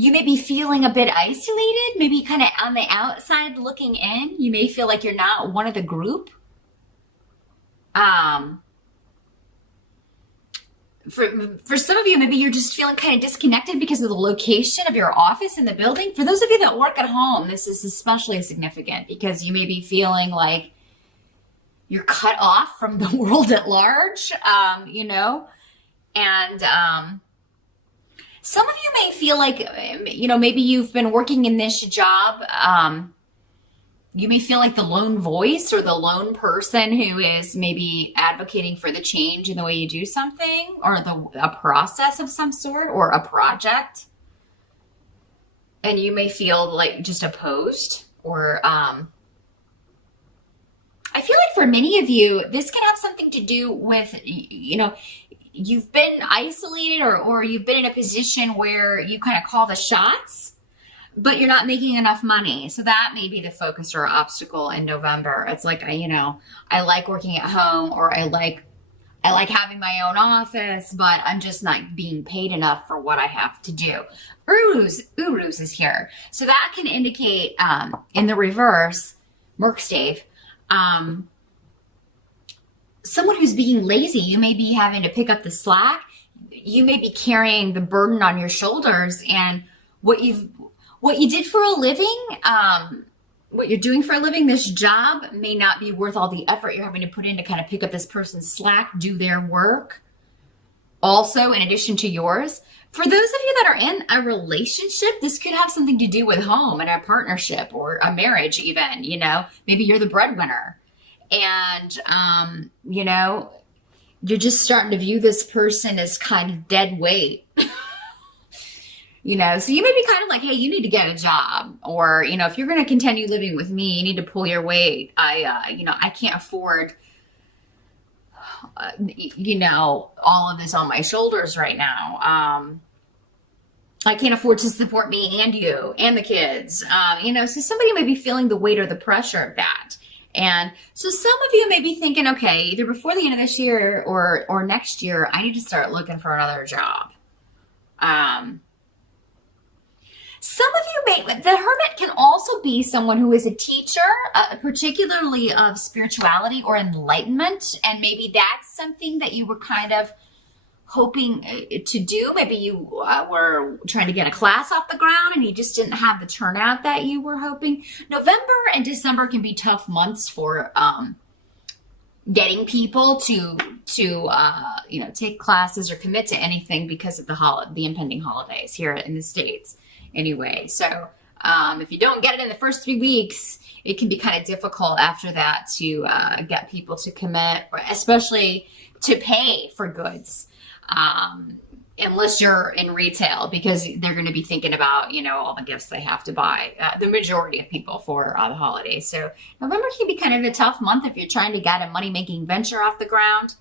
You may be feeling a bit isolated, maybe kind of on the outside looking in. You may feel like you're not one of the group. Um, for some of you, maybe you're just feeling kind of disconnected because of the location of your office in the building. For those of you that work at home, this is especially significant because you may be feeling like you're cut off from the world at large, and some of you may feel like, maybe you've been working in this job. You may feel like the lone voice or the lone person who is maybe advocating for the change in the way you do something or a process of some sort or a project. And you may feel like just opposed or, I feel like for many of you, this can have something to do with, you've been isolated or you've been in a position where you kind of call the shots, but you're not making enough money. So that may be the focus or obstacle in November. It's like, I like working at home, or I like having my own office, but I'm just not being paid enough for what I have to do. Uruz is here. So that can indicate, in the reverse, Merkstave, someone who's being lazy. You may be having to pick up the slack. You may be carrying the burden on your shoulders, and what you did for a living, what you're doing for a living, this job may not be worth all the effort you're having to put in to kind of pick up this person's slack, do their work. Also, in addition to yours, for those of you that are in a relationship, this could have something to do with home and a partnership or a marriage even, maybe you're the breadwinner and, you're just starting to view this person as kind of dead weight. So you may be kind of like, hey, you need to get a job, or, if you're going to continue living with me, you need to pull your weight. I can't afford, all of this on my shoulders right now. I can't afford to support me and you and the kids. So somebody may be feeling the weight or the pressure of that. And so some of you may be thinking, okay, either before the end of this year or next year, I need to start looking for another job. Some of you the hermit can also be someone who is a teacher, particularly of spirituality or enlightenment. And maybe that's something that you were kind of hoping to do. Maybe you were trying to get a class off the ground and you just didn't have the turnout that you were hoping. November and December can be tough months for getting people to take classes or commit to anything because of the impending holidays here in the States. Anyway, so if you don't get it in the first 3 weeks, it can be kind of difficult after that to get people to commit, or especially to pay for goods, unless you're in retail, because they're going to be thinking about, all the gifts they have to buy, the majority of people for the holidays. So November can be kind of a tough month if you're trying to get a money-making venture off the ground.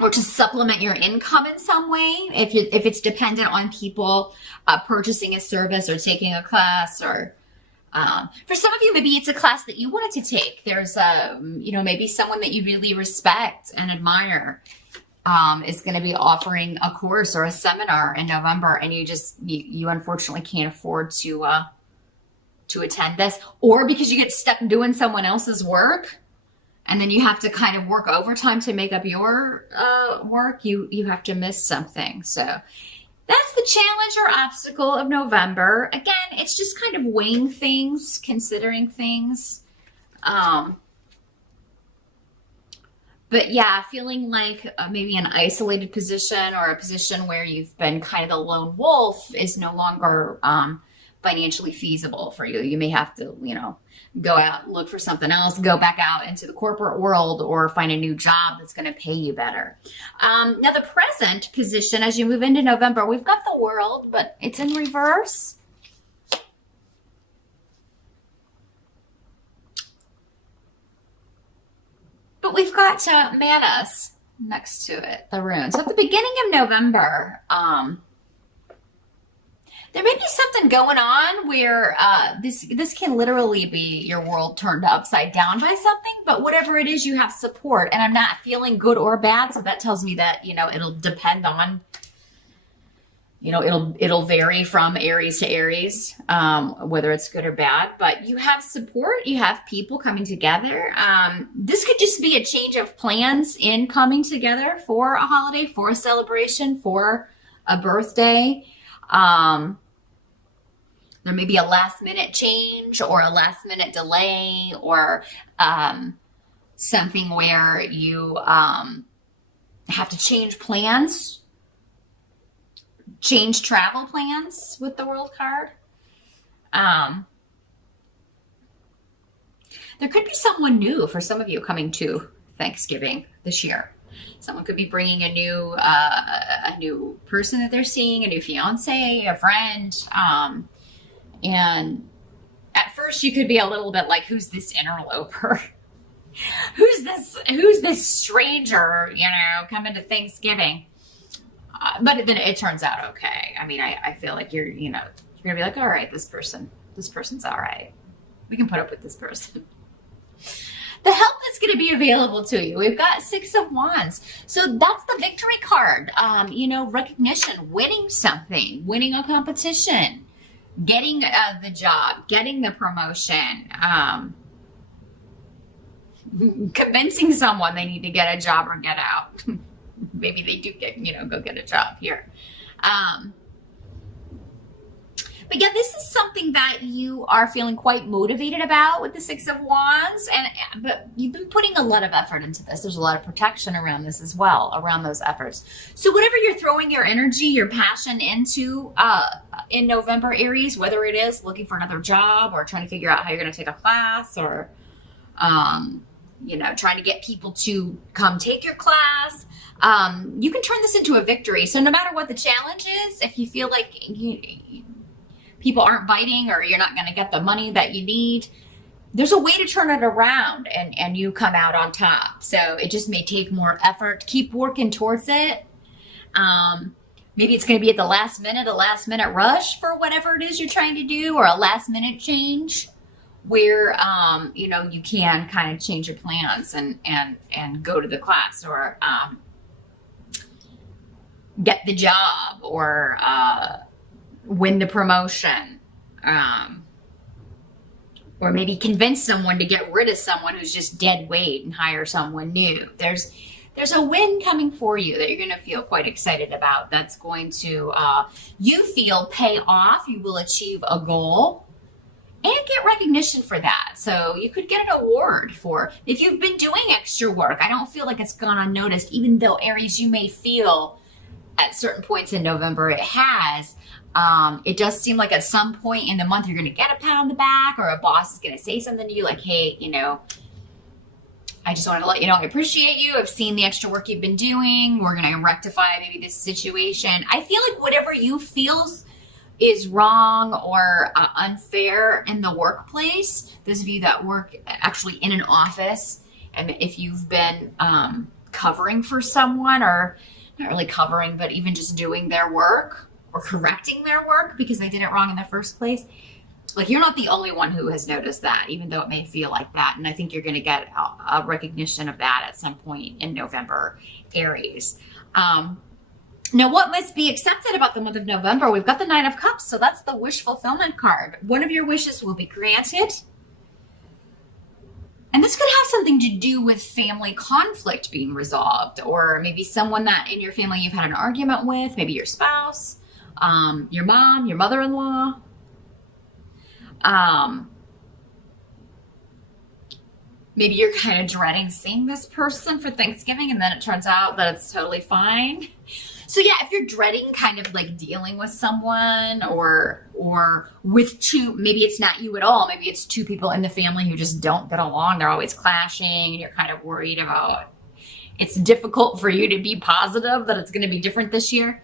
Or to supplement your income in some way, if it's dependent on people purchasing a service or taking a class, or for some of you, maybe it's a class that you wanted to take. There's maybe someone that you really respect and admire is going to be offering a course or a seminar in November, and you unfortunately can't afford to attend this, or because you get stuck doing someone else's work. And then you have to kind of work overtime to make up your work. You have to miss something. So that's the challenge or obstacle of November. Again, it's just kind of weighing things, considering things. But yeah, feeling like maybe an isolated position or a position where you've been kind of the lone wolf is no longer financially feasible for you. You may have to, go out, look for something else, go back out into the corporate world, or find a new job that's going to pay you better. Now, the present position, as you move into November, we've got the World, but it's in reverse. But we've got Manas next to it, the rune. So at the beginning of November, there may be something going on where this can literally be your world turned upside down by something, but whatever it is, you have support. And I'm not feeling good or bad, so that tells me that, it'll depend on, You know, it'll vary from Aries to Aries, whether it's good or bad, but you have support, you have people coming together. This could just be a change of plans in coming together for a holiday, for a celebration, for a birthday. There may be a last minute change or a last minute delay, or something where you have to change plans, change travel plans with the World card. There could be someone new for some of you coming to Thanksgiving this year. Someone could be bringing a new person that they're seeing, a new fiance, a friend. And at first you could be a little bit like, who's this interloper? Who's this stranger, you know, coming to Thanksgiving? But then it turns out okay. I mean, I feel like you're gonna be like, all right, this person's all right. We can put up with this person. The help that's going to be available to you. We've got 6 of Wands. So that's the victory card. Recognition, winning something, winning a competition, getting the job, getting the promotion, convincing someone they need to get a job or get out. Maybe they do go get a job here. But yeah, this is something that you are feeling quite motivated about with the 6 of Wands, but you've been putting a lot of effort into this. There's a lot of protection around this as well, around those efforts. So whatever you're throwing your energy, your passion into in November, Aries, whether it is looking for another job or trying to figure out how you're going to take a class, or trying to get people to come take your class, you can turn this into a victory. So no matter what the challenge is, if you feel like people aren't biting or you're not going to get the money that you need, there's a way to turn it around and you come out on top. So it just may take more effort. Keep working towards it. Maybe it's going to be at the last minute, a last minute rush for whatever it is you're trying to do, or a last minute change where, you can kind of change your plans and go to the class, or get the job, or win the promotion, or maybe convince someone to get rid of someone who's just dead weight and hire someone new. There's a win coming for you that you're going to feel quite excited about. That's going to, you feel, pay off. You will achieve a goal and get recognition for that. So you could get an award for, if you've been doing extra work. I don't feel like it's gone unnoticed, even though, Aries, you may feel at certain points in November it has. It does seem like at some point in the month you're going to get a pat on the back, or a boss is going to say something to you like, hey, I just wanted to let you know I appreciate you. I've seen the extra work you've been doing. We're going to rectify maybe this situation. I feel like whatever you feel is wrong or unfair in the workplace, those of you that work actually in an office, and if you've been covering for someone, or not really covering, but even just doing their work or correcting their work because they did it wrong in the first place, like, you're not the only one who has noticed that, even though it may feel like that. And I think you're going to get a recognition of that at some point in November, Aries. Now, what must be accepted about the month of November? We've got the 9 of Cups, so that's the wish fulfillment card. One of your wishes will be granted. And this could have something to do with family conflict being resolved, or maybe someone that in your family you've had an argument with, maybe your spouse, your mom, your mother-in-law. Maybe you're kind of dreading seeing this person for Thanksgiving, and then it turns out that it's totally fine. So yeah, if you're dreading kind of like dealing with someone, or with two, maybe it's not you at all. Maybe it's two people in the family who just don't get along. They're always clashing, and you're kind of worried about, it's difficult for you to be positive that it's going to be different this year.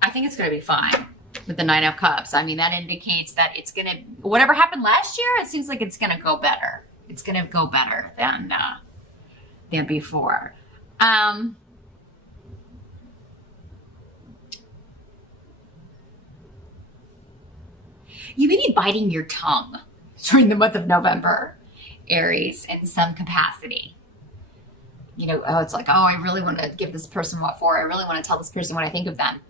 I think it's going to be fine with the 9 of Cups. I mean, that indicates that it's going to, whatever happened last year, it seems like it's going to go better. It's going to go better than before. You may be biting your tongue during the month of November, Aries, in some capacity. It's like, oh, I really want to give this person what for. I really want to tell this person what I think of them.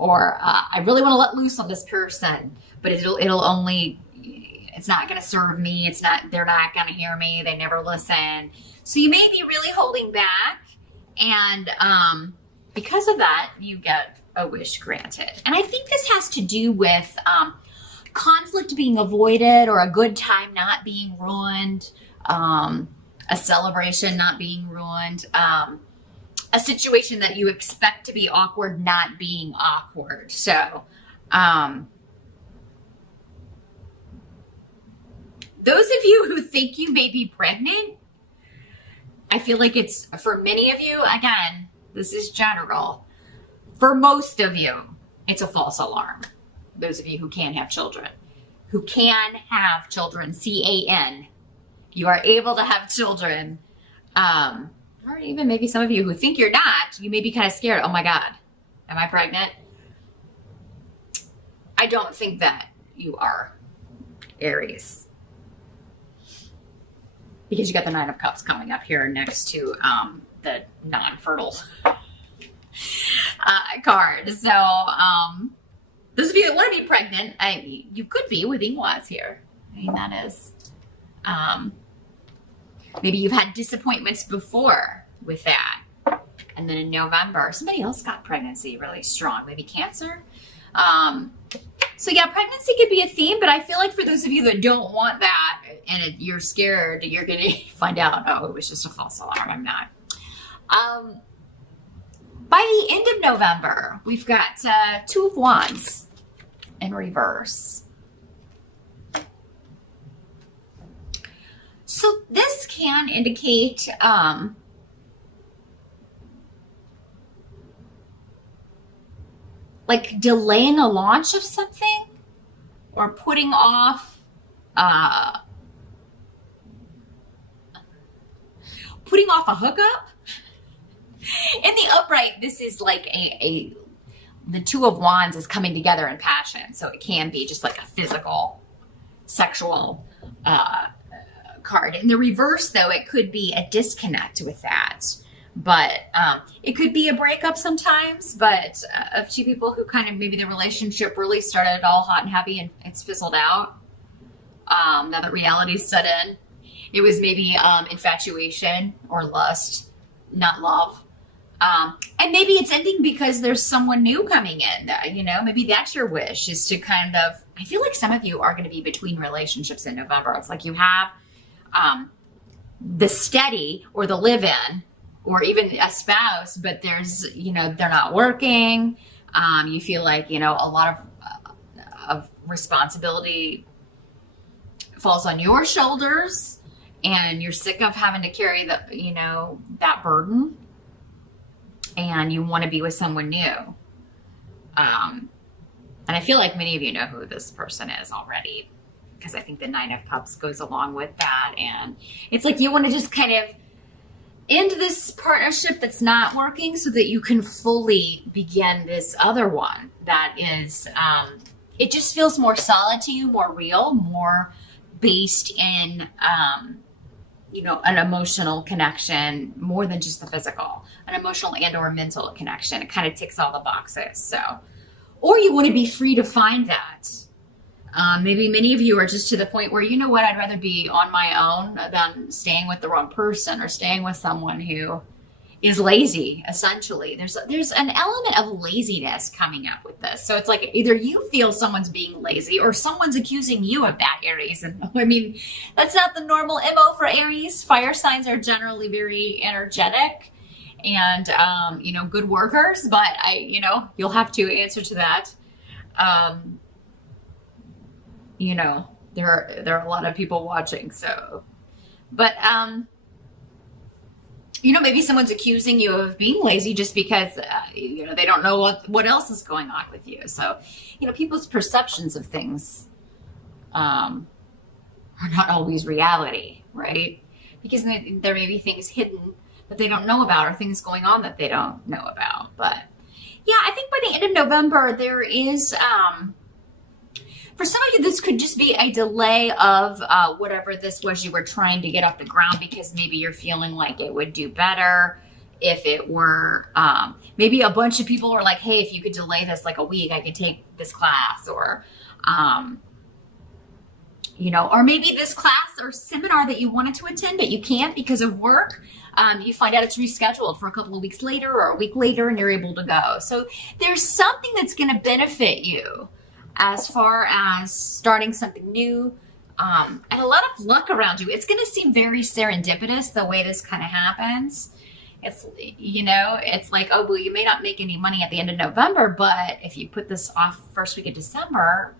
or I really want to let loose on this person, but it'll only, it's not going to serve me. They're not going to hear me. They never listen. So you may be really holding back, and because of that, you get a wish granted. And I think this has to do with conflict being avoided, or a good time not being ruined, a celebration not being ruined, a situation that you expect to be awkward not being awkward. So those of you who think you may be pregnant, I feel like it's, for many of you, again, this is general, for most of you, it's a false alarm. Those of you who can have children, CAN, you are able to have children. Or even maybe some of you who think you're not, you may be kind of scared. Oh my God, am I pregnant? I don't think that you are, Aries. Because you got the 9 of Cups coming up here next to the non-fertile card. So those of you that want to be pregnant, you could be with Ingwas here. I mean, that is, maybe you've had disappointments before with that. And then in November, somebody else got pregnancy really strong, maybe Cancer. So yeah, pregnancy could be a theme, but I feel like for those of you that don't want that and you're scared, you're going to find out, oh, it was just a false alarm. I'm not. By the end of November, we've got 2 of Wands in reverse. So this can indicate like delaying a launch of something, or putting off a hookup. In the upright, this is like the 2 of Wands is coming together in passion. So it can be just like a physical, sexual card. In the reverse, though, it could be a disconnect with that. But it could be a breakup sometimes, but of 2 people who kind of, maybe the relationship really started all hot and happy and it's fizzled out. Now that reality's set in. It was maybe infatuation or lust, not love. And maybe it's ending because there's someone new coming in. Maybe that's your wish, is to kind of, I feel like some of you are going to be between relationships in November. It's like you have the steady or the live-in, or even a spouse, but there's, they're not working. You feel like, a lot of responsibility falls on your shoulders, and you're sick of having to carry that burden, and you want to be with someone new. And I feel like many of you know who this person is already, because I think the 9 of Cups goes along with that. And it's like you want to just kind of end this partnership that's not working so that you can fully begin this other one that is, it just feels more solid to you, more real, more based in, an emotional connection, more than just the physical, an emotional and or mental connection. It kind of ticks all the boxes. So, or you want to be free to find that. Maybe many of you are just to the point where, I'd rather be on my own than staying with the wrong person, or staying with someone who is lazy, essentially. There's an element of laziness coming up with this. So it's like either you feel someone's being lazy, or someone's accusing you of that, Aries. And I mean, that's not the normal MO for Aries. Fire signs are generally very energetic and, good workers, but you'll have to answer to that. There are a lot of people watching, so, but, maybe someone's accusing you of being lazy just because, they don't know what else is going on with you. So, people's perceptions of things, are not always reality, right? Because there may be things hidden that they don't know about, or things going on that they don't know about. But yeah, I think by the end of November, there is, for some of you, this could just be a delay of whatever this was you were trying to get off the ground, because maybe you're feeling like it would do better if it were maybe a bunch of people are like, hey, if you could delay this like a week, I could take this class, or or maybe this class or seminar that you wanted to attend, but you can't because of work. You find out it's rescheduled for a couple of weeks later or a week later, and you're able to go. So there's something that's going to benefit you as far as starting something new, and a lot of luck around you. It's going to seem very serendipitous the way this kind of happens. It's, it's like, oh, well, you may not make any money at the end of November, but if you put this off first week of December,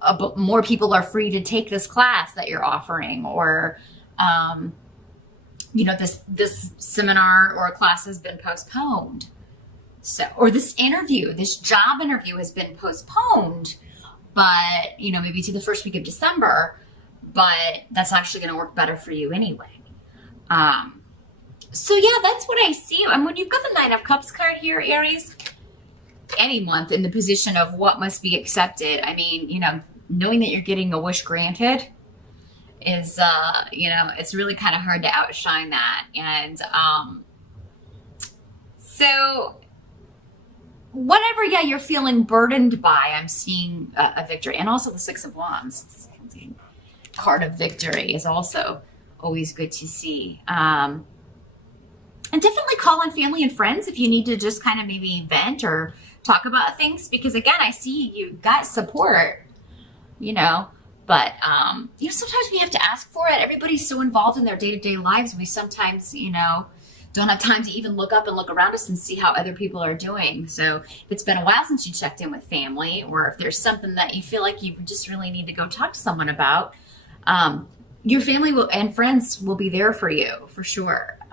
but more people are free to take this class that you're offering, or, this seminar or class has been postponed. So, or this job interview has been postponed, but, maybe to the first week of December, but that's actually going to work better for you anyway. So yeah, that's what I see. And when you've got the Nine of Cups card here, Aries, any month in the position of what must be accepted, I mean, knowing that you're getting a wish granted is, it's really kind of hard to outshine that. And so whatever, you're feeling burdened by, I'm seeing a victory. And also the Six of Wands, card of victory, is also always good to see. And definitely call on family and friends if you need to just kind of maybe vent or talk about things, because again, I see you got support, but, sometimes we have to ask for it. Everybody's so involved in their day-to-day lives. We sometimes, don't have time to even look up and look around us and see how other people are doing. So if it's been a while since you checked in with family, or if there's something that you feel like you just really need to go talk to someone about, your family and friends will be there for you for sure.